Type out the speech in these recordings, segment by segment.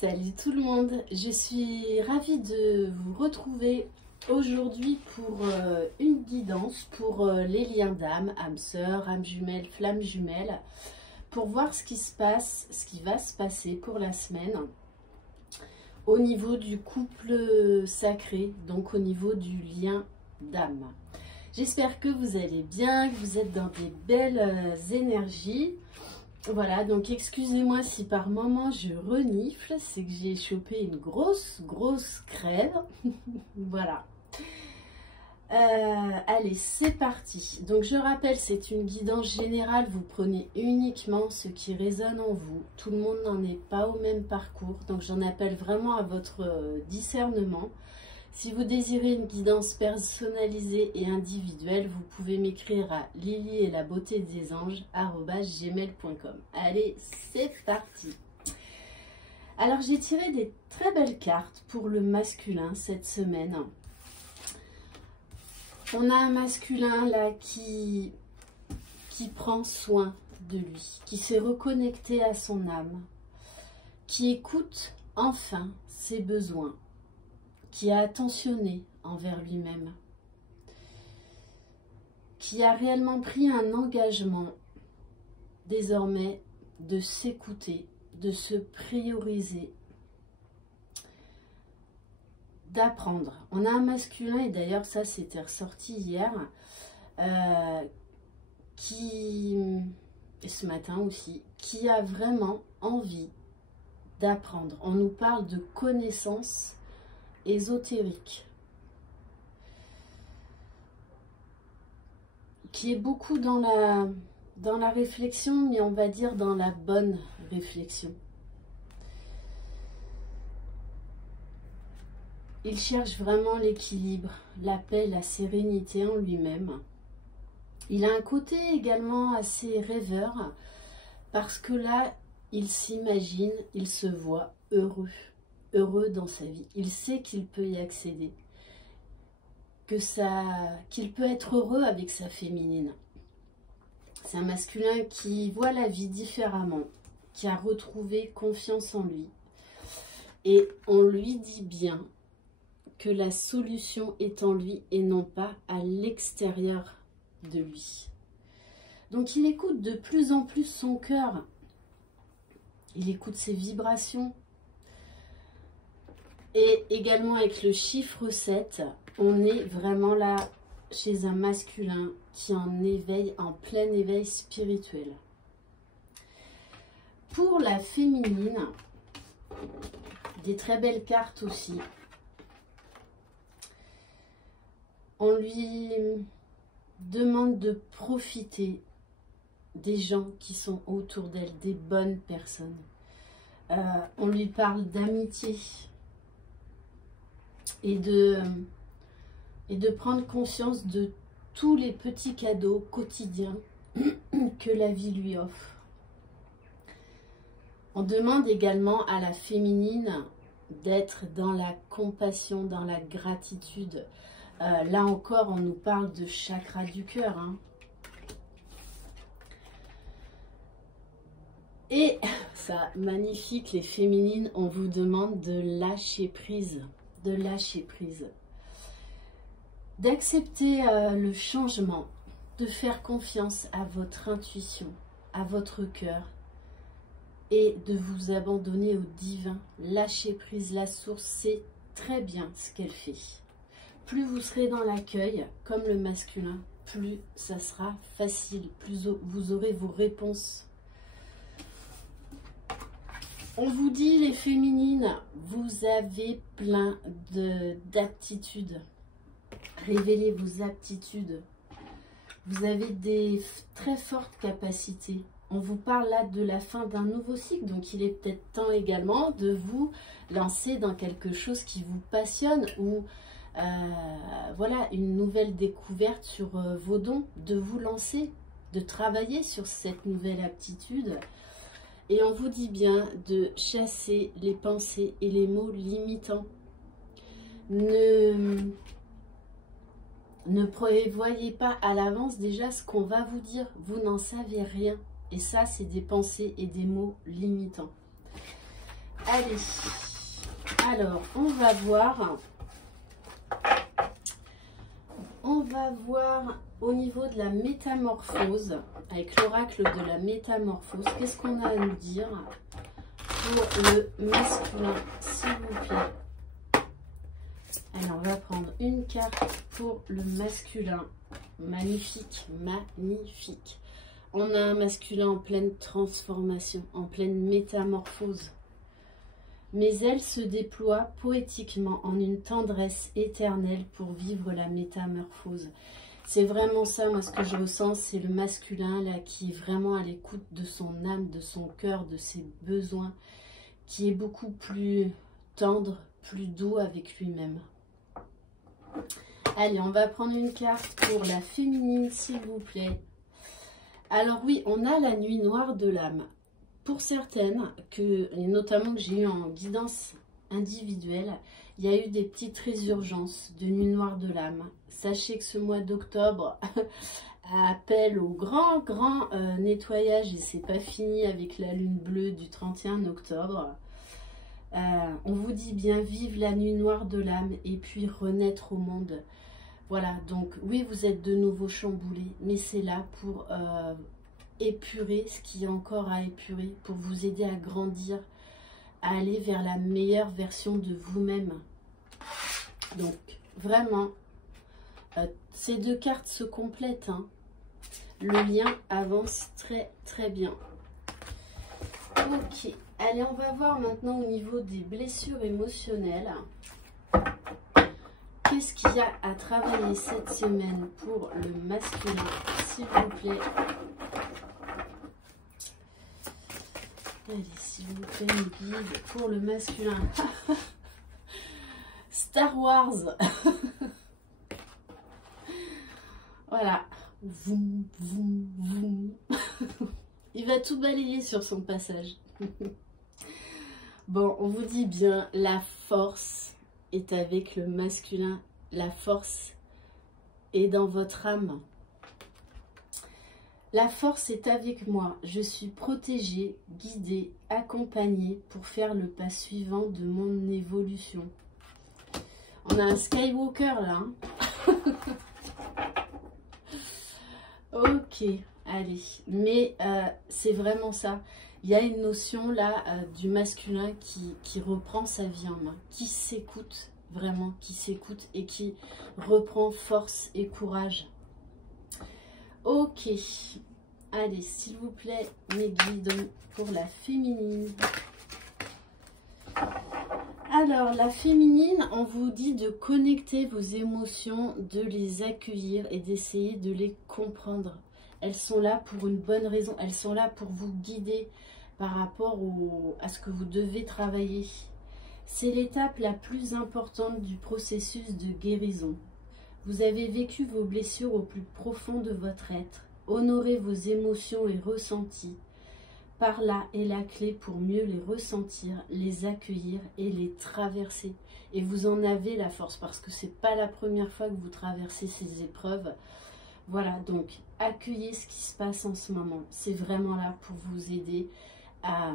Salut tout le monde, je suis ravie de vous retrouver aujourd'hui pour une guidance pour les liens d'âme, âme sœur, âme jumelle, flamme jumelle, pour voir ce qui se passe, ce qui va se passer pour la semaine au niveau du couple sacré, donc au niveau du lien d'âme. J'espère que vous allez bien, que vous êtes dans des belles énergies. Voilà, donc excusez-moi si par moment je renifle, c'est que j'ai chopé une grosse crève. Voilà. Allez, c'est parti. Donc je rappelle, c'est une guidance générale, vous prenez uniquement ce qui résonne en vous. Tout le monde n'en est pas au même parcours, donc j'en appelle vraiment à votre discernement. Si vous désirez une guidance personnalisée et individuelle, vous pouvez m'écrire à lily-et-la-beauté-des-anges@gmail.com. Allez, c'est parti. Alors, j'ai tiré des très belles cartes pour le masculin cette semaine. On a un masculin là qui prend soin de lui, qui s'est reconnecté à son âme, qui écoute enfin ses besoins, qui a attentionné envers lui-même, qui a réellement pris un engagement désormais de s'écouter, de se prioriser, d'apprendre. On a un masculin, et d'ailleurs ça c'était ressorti hier, et ce matin aussi, qui a vraiment envie d'apprendre. On nous parle de connaissances ésotérique, qui est beaucoup dans la réflexion, mais on va dire dans la bonne réflexion. Il cherche vraiment l'équilibre, la paix, la sérénité en lui-même. Il a un côté également assez rêveur, parce que là, il s'imagine, il se voit heureux dans sa vie. Il sait qu'il peut y accéder, qu'il peut être heureux avec sa féminine. C'est un masculin qui voit la vie différemment, qui a retrouvé confiance en lui. Et on lui dit bien que la solution est en lui et non pas à l'extérieur de lui. Donc il écoute de plus en plus son cœur. Il écoute ses vibrations. Et également avec le chiffre 7, on est vraiment là chez un masculin qui est en éveil, en plein éveil spirituel. Pour la féminine, des très belles cartes aussi. On lui demande de profiter des gens qui sont autour d'elle, des bonnes personnes. On lui parle d'amitié. Et de prendre conscience de tous les petits cadeaux quotidiens que la vie lui offre. On demande également à la féminine d'être dans la compassion, dans la gratitude. Là encore, on nous parle de chakra du cœur. Hein. Et ça, magnifique, les féminines, on vous demande de lâcher prise. De lâcher prise, d'accepter le changement, de faire confiance à votre intuition, à votre cœur et de vous abandonner au divin. Lâcher prise, la source sait très bien ce qu'elle fait. Plus vous serez dans l'accueil, comme le masculin, plus ça sera facile, plus vous aurez vos réponses. On vous dit, les féminines, vous avez plein d'aptitudes. Révélez vos aptitudes. Vous avez des très fortes capacités. On vous parle là de la fin d'un nouveau cycle. Donc, il est peut-être temps également de vous lancer dans quelque chose qui vous passionne ou voilà, une nouvelle découverte sur vos dons. De vous lancer, de travailler sur cette nouvelle aptitude. Et on vous dit bien de chasser les pensées et les mots limitants. Ne prévoyez pas à l'avance déjà ce qu'on va vous dire. Vous n'en savez rien. Et ça, c'est des pensées et des mots limitants. Allez, alors on va voir au niveau de la métamorphose, avec l'oracle de la métamorphose, qu'est-ce qu'on a à nous dire pour le masculin, s'il vous plaît. Alors on va prendre une carte pour le masculin. Magnifique, magnifique. On a un masculin en pleine transformation, en pleine métamorphose. Mes ailes se déploient poétiquement en une tendresse éternelle pour vivre la métamorphose. C'est vraiment ça, moi, ce que je ressens, c'est le masculin, là, qui est vraiment à l'écoute de son âme, de son cœur, de ses besoins, qui est beaucoup plus tendre, plus doux avec lui-même. Allez, on va prendre une carte pour la féminine, s'il vous plaît. Alors oui, on a la nuit noire de l'âme. Pour certaines, et notamment que j'ai eu en guidance individuelle, il y a eu des petites résurgences de nuit noire de l'âme. Sachez que ce mois d'octobre appelle au grand nettoyage et c'est pas fini avec la lune bleue du 31 octobre. On vous dit bien vive la nuit noire de l'âme et puis renaître au monde. Voilà, donc oui, vous êtes de nouveau chamboulés, mais c'est là pour épurer ce qui est encore à épurer, pour vous aider à grandir, à aller vers la meilleure version de vous-même. Donc, vraiment, ces deux cartes se complètent, hein. Le lien avance très bien. Ok, allez, on va voir maintenant au niveau des blessures émotionnelles. Qu'est-ce qu'il y a à travailler cette semaine pour le masculin, s'il vous plaît? Allez, s'il vous plaît, une guide pour le masculin. Star Wars. Voilà. Voum, voum, voum. Il va tout balayer sur son passage. Bon, on vous dit bien, la force est avec le masculin. La force est dans votre âme. La force est avec moi. Je suis protégée, guidée, accompagnée pour faire le pas suivant de mon évolution. On a un Skywalker là. Hein. Ok, allez. Mais c'est vraiment ça. Il y a une notion là du masculin qui reprend sa vie en main, qui s'écoute vraiment, qui s'écoute et qui reprend force et courage. Ok, allez, s'il vous plaît, mes guides pour la féminine. Alors, la féminine, on vous dit de connecter vos émotions, de les accueillir et d'essayer de les comprendre. Elles sont là pour une bonne raison, elles sont là pour vous guider par rapport à ce que vous devez travailler. C'est l'étape la plus importante du processus de guérison. Vous avez vécu vos blessures au plus profond de votre être. Honorez vos émotions et ressentis. Par là est la clé pour mieux les ressentir, les accueillir et les traverser. Et vous en avez la force parce que c'est pas la première fois que vous traversez ces épreuves. Voilà, donc accueillez ce qui se passe en ce moment. C'est vraiment là pour vous aider à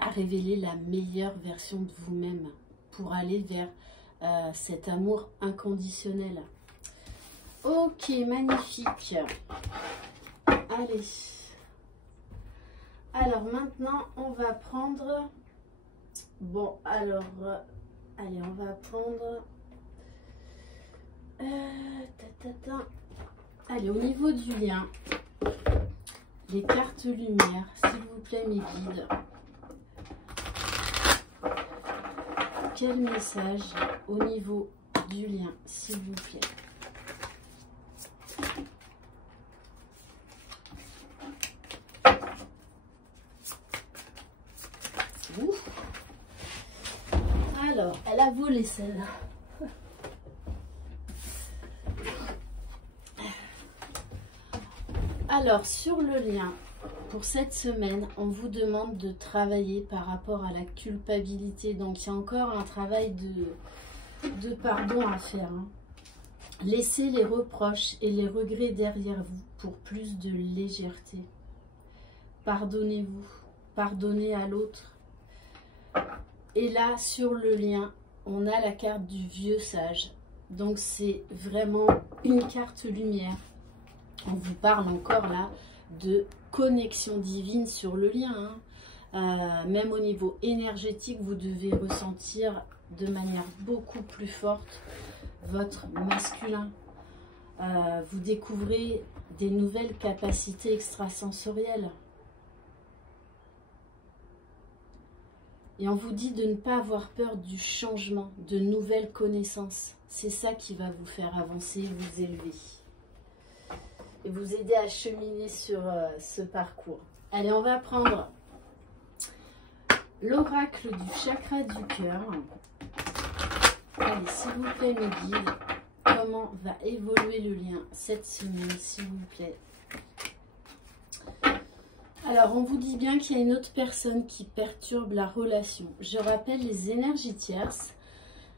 révéler la meilleure version de vous-même, pour aller vers cet amour inconditionnel. Ok, magnifique. Allez. Alors maintenant, on va prendre... Bon, alors... allez, on va prendre... Allez, au niveau du lien, les cartes lumière, s'il vous plaît, mes guides. Quel message au niveau du lien, s'il vous plaît? Ouf. Alors, elle a volé celle-là. Alors, sur le lien, pour cette semaine, on vous demande de travailler par rapport à la culpabilité. Donc, il y a encore un travail de pardon à faire. Hein. Laissez les reproches et les regrets derrière vous pour plus de légèreté. Pardonnez-vous. Pardonnez à l'autre. Et là, sur le lien, on a la carte du vieux sage. Donc, c'est vraiment une carte lumière. On vous parle encore là de connexion divine sur le lien. Même au niveau énergétique, vous devez ressentir de manière beaucoup plus forte votre masculin. Vous découvrez des nouvelles capacités extrasensorielles. Et on vous dit de ne pas avoir peur du changement, de nouvelles connaissances. C'est ça qui va vous faire avancer, vous élever. Et vous aider à cheminer sur ce parcours. Allez, on va prendre l'oracle du chakra du cœur. Allez, s'il vous plaît, mes guides, comment va évoluer le lien cette semaine, s'il vous plaît. Alors, on vous dit bien qu'il y a une autre personne qui perturbe la relation. Je rappelle les énergies tierces.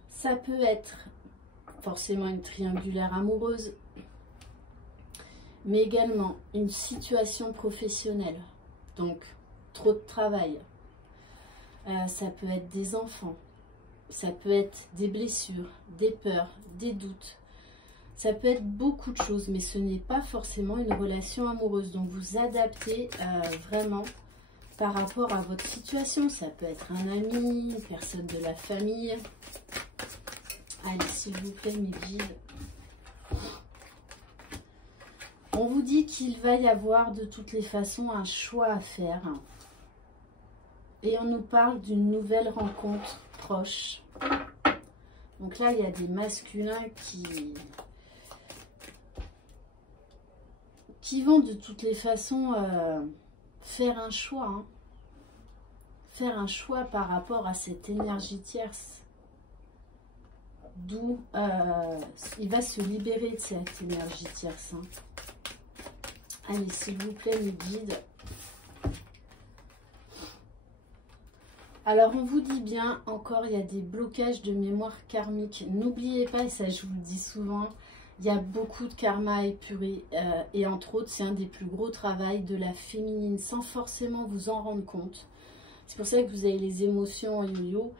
Ça peut être forcément une triangulaire amoureuse, mais également une situation professionnelle. Donc, trop de travail. Ça peut être des enfants. Ça peut être des blessures, des peurs, des doutes. Ça peut être beaucoup de choses, mais ce n'est pas forcément une relation amoureuse. Donc, vous adaptez vraiment par rapport à votre situation. Ça peut être un ami, une personne de la famille. Allez, s'il vous plaît, mes guides. On vous dit qu'il va y avoir de toutes les façons un choix à faire. Et on nous parle d'une nouvelle rencontre proche. Donc là, il y a des masculins qui vont de toutes les façons faire un choix. Hein. Faire un choix par rapport à cette énergie tierce. D'où il va se libérer de cette énergie tierce. Hein. Allez, s'il vous plaît, mes guides. Alors, on vous dit bien, encore, il y a des blocages de mémoire karmique. N'oubliez pas, et ça je vous le dis souvent, il y a beaucoup de karma à épurer. Et entre autres, c'est un des plus gros travaux de la féminine, sans forcément vous en rendre compte. C'est pour ça que vous avez les émotions en yo-yo.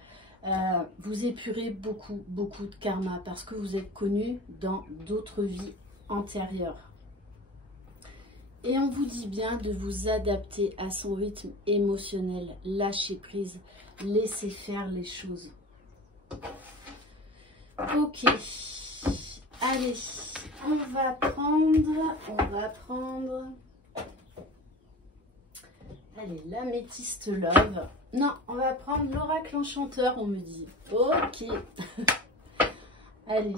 Vous épurez beaucoup de karma, parce que vous êtes connu dans d'autres vies antérieures. Et on vous dit bien de vous adapter à son rythme émotionnel, lâcher prise, laisser faire les choses. Ok, allez, on va prendre, allez, l'améthyste love. Non, on va prendre l'oracle enchanteur, on me dit. Ok, allez.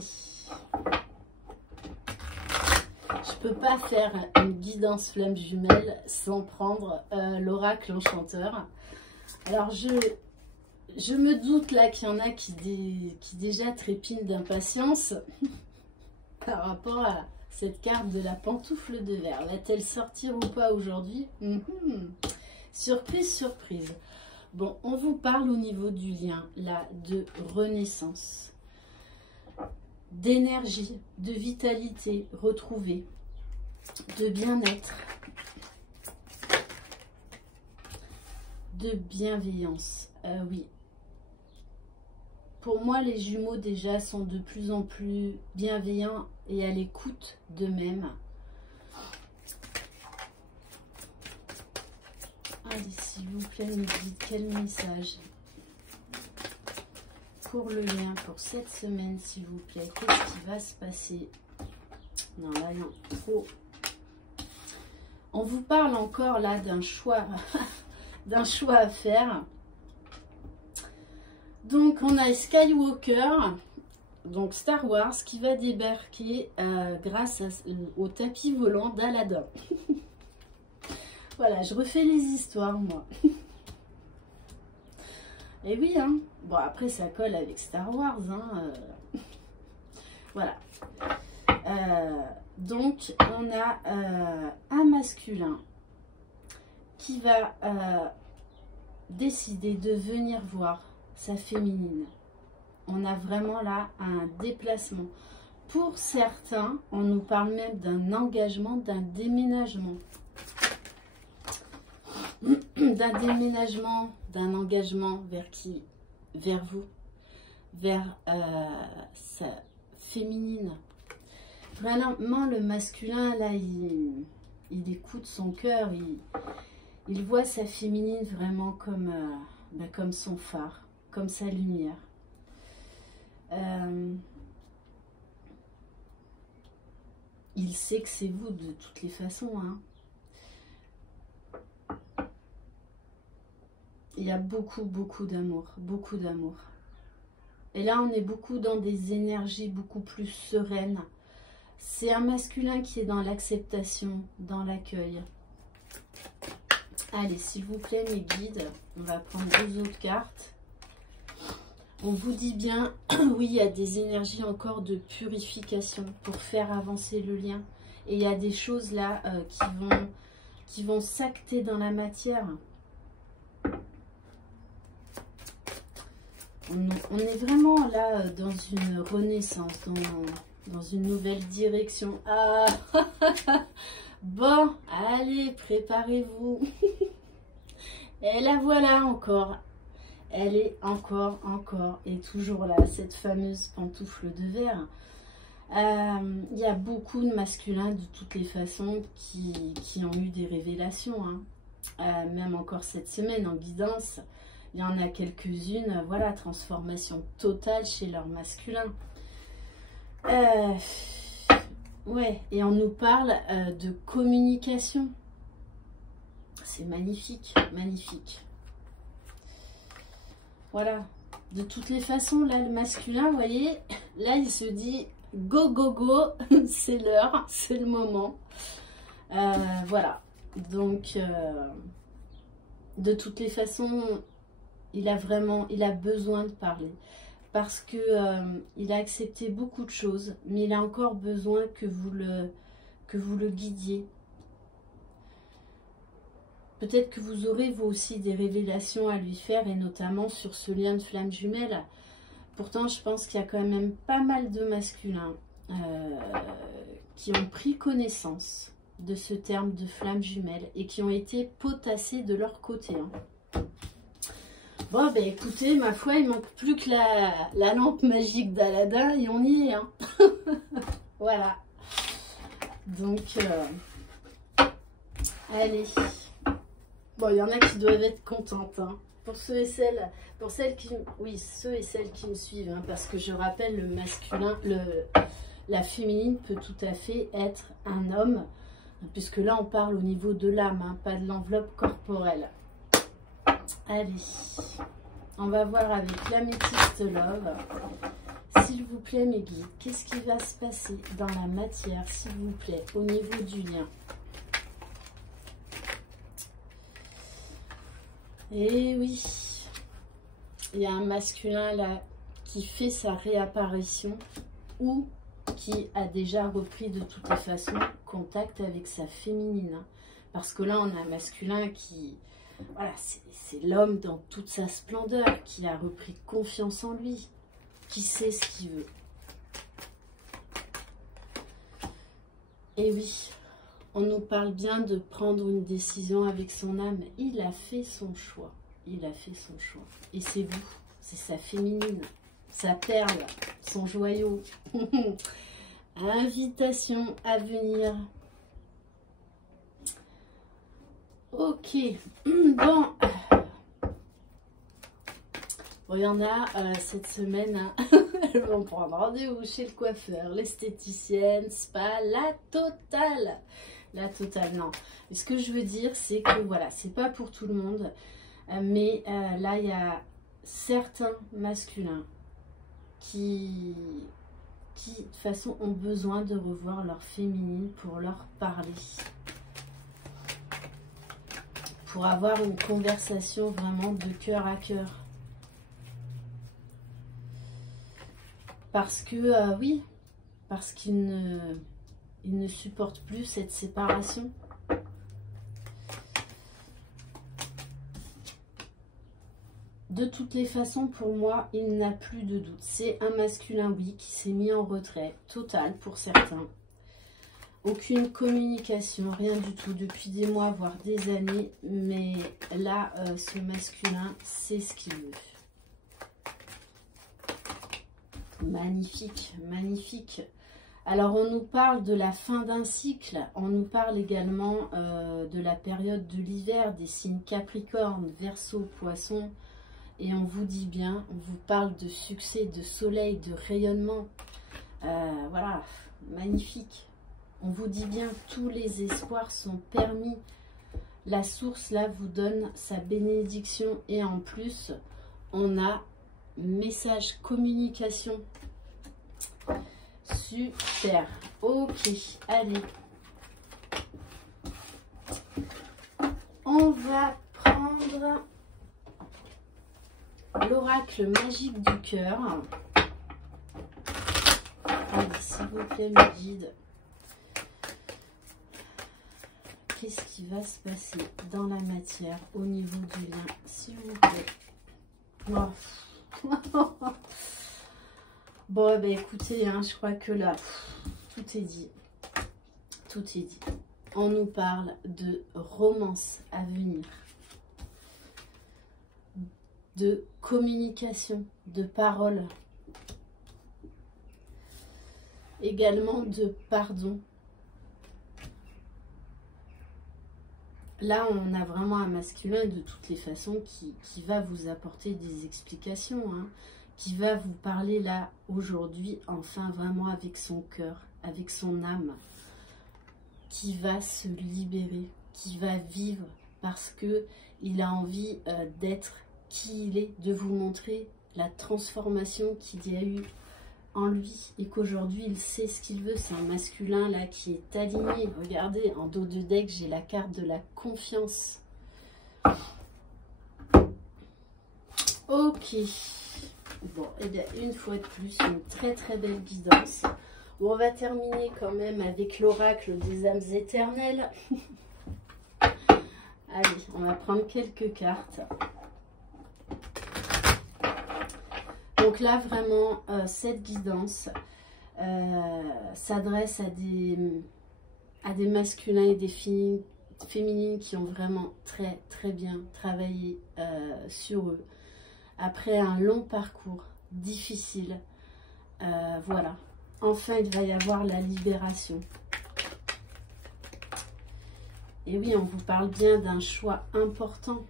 Je peux pas faire une guidance flamme jumelle sans prendre l'oracle enchanteur. Alors je me doute là qu'il y en a qui déjà trépignent d'impatience par rapport à cette carte de la pantoufle de verre. Va-t-elle sortir ou pas aujourd'hui? Surprise, surprise. Bon, on vous parle au niveau du lien là de renaissance, d'énergie, de vitalité retrouvée, de bien-être, de bienveillance. Oui. Pour moi, les jumeaux déjà sont de plus en plus bienveillants et à l'écoute d'eux-mêmes. Allez, s'il vous plaît, me dites quel message pour le lien, pour cette semaine, s'il vous plaît. Qu'est-ce qui va se passer? Non, là, non, trop. On vous parle encore là d'un choix, d'un choix à faire. Donc, on a Skywalker, donc Star Wars, qui va débarquer grâce au tapis volant d'Aladin. Voilà, je refais les histoires, moi. Et oui, hein. Bon, après, ça colle avec Star Wars, hein. Voilà. Donc, on a un masculin qui va décider de venir voir sa féminine. On a vraiment là un déplacement. Pour certains, on nous parle même d'un engagement, d'un déménagement. d'un déménagement, d'un engagement vers qui? Vers vous, vers sa féminine. Vraiment, le masculin, là, il écoute son cœur, il voit sa féminine vraiment comme, comme son phare, comme sa lumière. Il sait que c'est vous de toutes les façons, hein. Il y a beaucoup, beaucoup d'amour, beaucoup d'amour. Et là, on est beaucoup dans des énergies beaucoup plus sereines. C'est un masculin qui est dans l'acceptation, dans l'accueil. Allez, s'il vous plaît, mes guides, on va prendre 2 autres cartes. On vous dit bien, oui, il y a des énergies encore de purification pour faire avancer le lien. Et il y a des choses là qui vont s'acter dans la matière. On est vraiment là dans une renaissance, dans une nouvelle direction. Ah bon, allez, préparez-vous. Et la voilà encore. Elle est encore et toujours là, cette fameuse pantoufle de verre. Il y a beaucoup de masculins de toutes les façons qui ont eu des révélations. Hein. Même encore cette semaine en guidance. Il y en a quelques-unes, voilà, transformation totale chez leur masculin. Ouais, et on nous parle de communication. C'est magnifique, magnifique. Voilà, de toutes les façons, là, le masculin, vous voyez, là, il se dit, go, go, go, c'est l'heure, c'est le moment. Voilà, donc, de toutes les façons, il a besoin de parler parce que il a accepté beaucoup de choses, mais il a encore besoin que vous le guidiez. Peut-être que vous aurez vous aussi des révélations à lui faire, et notamment sur ce lien de flamme jumelle. Pourtant, je pense qu'il y a quand même pas mal de masculins qui ont pris connaissance de ce terme de flamme jumelle et qui ont été potassés de leur côté. Hein. Bon, ben écoutez, ma foi, il manque plus que la lampe magique d'Aladin et on y est. Hein. Voilà. Donc, allez. Bon, il y en a qui doivent être contentes. Hein. Pour ceux et celles qui me suivent. Hein, parce que je rappelle, le masculin, la féminine peut tout à fait être un homme. Puisque là, on parle au niveau de l'âme, hein, pas de l'enveloppe corporelle. Allez, on va voir avec l'améthyste love. S'il vous plaît, mes guides, qu'est-ce qui va se passer dans la matière, s'il vous plaît, au niveau du lien? Et oui, il y a un masculin là qui fait sa réapparition ou qui a déjà repris de toutes les façons contact avec sa féminine. Hein. Parce que là, on a un masculin qui... Voilà, c'est l'homme dans toute sa splendeur, qui a repris confiance en lui, qui sait ce qu'il veut. Et oui, on nous parle bien de prendre une décision avec son âme. Il a fait son choix. Il a fait son choix. Et c'est vous, c'est sa féminine, sa perle, son joyau. Invitation à venir. Ok, bon, il y en a cette semaine, hein. Elles vont prendre rendez-vous chez le coiffeur, l'esthéticienne, spa, la totale. La totale, non. Mais ce que je veux dire, c'est que voilà, c'est pas pour tout le monde, mais là, il y a certains masculins qui de toute façon ont besoin de revoir leur féminine pour leur parler. Pour avoir une conversation vraiment de cœur à cœur. Parce que, oui, parce qu'il ne supporte plus cette séparation. De toutes les façons, pour moi, il n'a plus de doute. C'est un masculin, oui, qui s'est mis en retrait total pour certains. Aucune communication, rien du tout, depuis des mois, voire des années. Mais là, ce masculin, c'est ce qu'il veut. Magnifique, magnifique. Alors, on nous parle de la fin d'un cycle. On nous parle également de la période de l'hiver, des signes Capricorne, Verseau, Poisson. Et on vous dit bien, on vous parle de succès, de soleil, de rayonnement. Voilà, magnifique. On vous dit bien, tous les espoirs sont permis. La source, là, vous donne sa bénédiction. Et en plus, on a message, communication. Super. Ok, allez. On va prendre l'oracle magique du cœur. Allez, s'il vous plaît, mes guides. Qu'est-ce qui va se passer dans la matière au niveau du lien, s'il vous plaît? Oh. Bon, ben écoutez, hein, je crois que là, tout est dit. Tout est dit. On nous parle de romance à venir, de communication, de parole, également de pardon. Là, on a vraiment un masculin de toutes les façons qui va vous apporter des explications, hein, qui va vous parler là, aujourd'hui, enfin vraiment avec son cœur, avec son âme, qui va se libérer, qui va vivre parce que il a envie d'être qui il est, de vous montrer la transformation qu'il y a eu en lui et qu'aujourd'hui il sait ce qu'il veut. C'est un masculin là qui est aligné. Regardez, en dos de deck, j'ai la carte de la confiance. Ok. Bon, et bien une fois de plus, une très très belle guidance. Bon, on va terminer quand même avec l'oracle des âmes éternelles. Allez, on va prendre quelques cartes. Donc là, vraiment, cette guidance s'adresse à des masculins et des féminines qui ont vraiment très, très bien travaillé sur eux. Après un long parcours difficile, voilà. Enfin, il va y avoir la libération. Et oui, on vous parle bien d'un choix important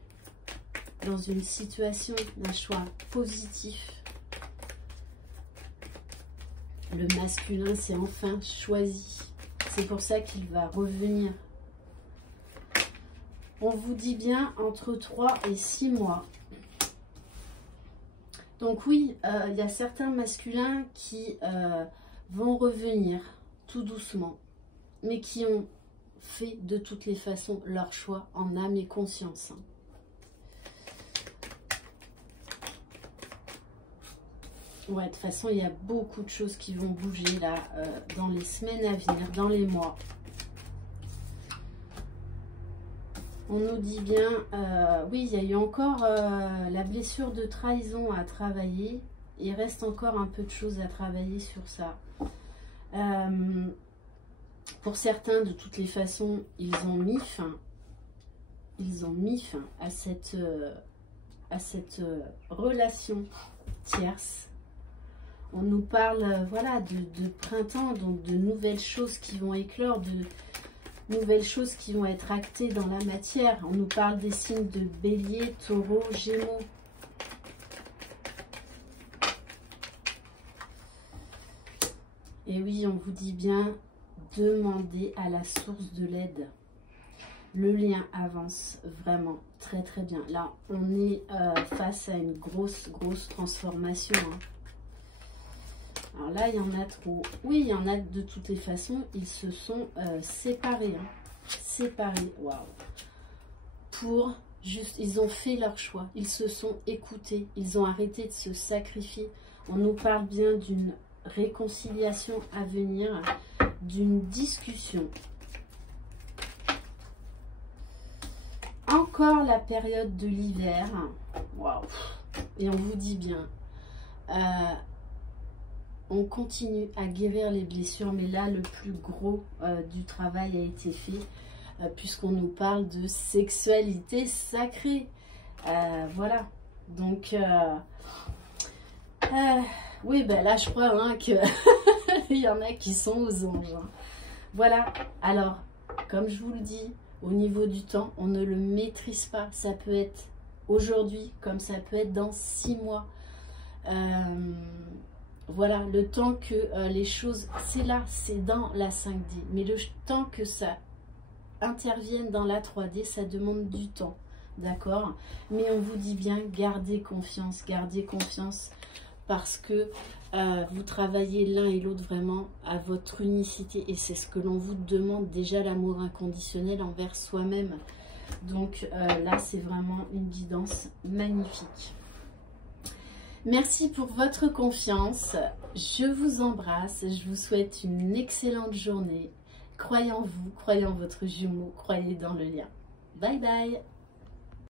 dans une situation, d'un choix positif. Le masculin s'est enfin choisi. C'est pour ça qu'il va revenir. On vous dit bien entre 3 et 6 mois. Donc oui, il y a certains masculins qui vont revenir tout doucement, mais qui ont fait de toutes les façons leur choix en âme et conscience. Ouais, de toute façon, il y a beaucoup de choses qui vont bouger là dans les semaines à venir, dans les mois. On nous dit bien, oui, il y a eu encore la blessure de trahison à travailler. Il reste encore un peu de choses à travailler sur ça. Pour certains, de toutes les façons, ils ont mis fin. Ils ont mis fin à cette relation tierce. On nous parle, voilà, de printemps, donc de nouvelles choses qui vont éclore, de nouvelles choses qui vont être actées dans la matière. On nous parle des signes de Bélier, Taureau, Gémeaux. Et oui, on vous dit bien, demandez à la source de l'aide. Le lien avance vraiment très très bien. Là, on est face à une grosse transformation, hein. Alors là, il y en a trop. Oui, il y en a de toutes les façons. Ils se sont séparés. Hein. Séparés. Waouh. Pour juste, ils ont fait leur choix. Ils se sont écoutés. Ils ont arrêté de se sacrifier. On nous parle bien d'une réconciliation à venir, d'une discussion. Encore la période de l'hiver. Waouh. Et on vous dit bien... on continue à guérir les blessures, mais là, le plus gros du travail a été fait, puisqu'on nous parle de sexualité sacrée. Voilà, donc, oui, ben là, je crois hein, qu'il y en a qui sont aux anges. Hein. Voilà, alors, comme je vous le dis, au niveau du temps, on ne le maîtrise pas. Ça peut être aujourd'hui, comme ça peut être dans 6 mois. Voilà, le temps que les choses, c'est là, c'est dans la 5D. Mais le temps que ça intervienne dans la 3D, ça demande du temps, d'accord? Mais on vous dit bien, gardez confiance, parce que vous travaillez l'un et l'autre vraiment à votre unicité. Et c'est ce que l'on vous demande déjà, l'amour inconditionnel envers soi-même. Donc là, c'est vraiment une guidance magnifique. Merci pour votre confiance, je vous embrasse, je vous souhaite une excellente journée. Croyez en vous, croyez en votre jumeau, croyez dans le lien. Bye bye.